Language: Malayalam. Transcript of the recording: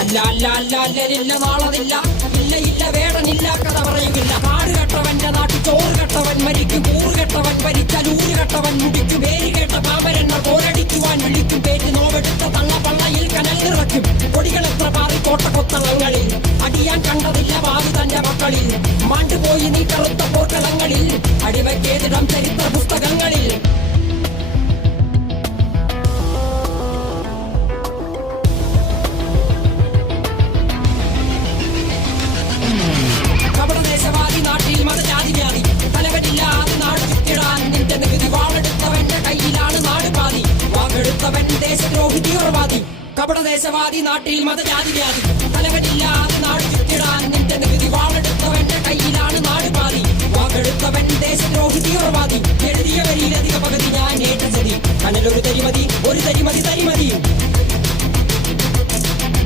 അല്ല അല്ല അല്ല അല്ലലില്ല നാളതില്ല, ഇല്ല ഇല്ല വേടനില്ല കഥ പറയുകില്ല. കാട് കെട്ടവന്റെ നാട്ടിൽ ചോറ് കെട്ടവൻ മരിക്കും, കൂറ് കെട്ടവൻ ഭരിച്ചാൽ ഊര് കെട്ടവൻ മുടിക്കും. പേര് കേട്ട പാമ്പരെണ്ണ പോരടിക്കുവാൻ വിളിക്കും, പേറ്റ് നോവെടുത്ത തള്ള പള്ളയിൽ കനൽ നിറയ്ക്കും. കൊടികൾ എത്ര പാറി കോട്ടക്കൊത്തളങ്ങളിൽ, അടിയാൻ കണ്ടതില്ല ഭാവി തന്റെ മക്കളിൽ. മാണ്ടുപോയി നീ കറുത്ത പോർക്കളങ്ങളിൽ, അടിവയ്ക്കേതിടം ചരിത്ര പുസ്തകങ്ങളിൽ. കപടദേശവാദി നാട്ടിൽ മതജാതി വ്യാധി, തലവനില്ലാതെ നാട് ചുറ്റിടാൻ നിന്റെ നികുതി. വാളെടുത്തവന്റെ കയ്യിലാണ് നാട് പാതി, വാക്കെടുത്തവൻ ദേശദ്രോഹി തീവ്രവാദി. കപടദേശവാദി നാട്ടിൽ മതജാതി വ്യാധി, തലവനില്ലാതെ നാട് ചുറ്റിടാൻ നിന്റെ നികുതി. വാളെടുത്തവന്റെ കയ്യിലാണ് നാട് പാതി, വാക്കെടുത്തവൻ ദേശദ്രോഹി തീവ്രവാദി. എഴുതിയ വരിയിലധിക പകുതി ഞാൻ ഏറ്റ ചതി, കനലൊരു തരിമതി ഒരു തരിമതി തരി.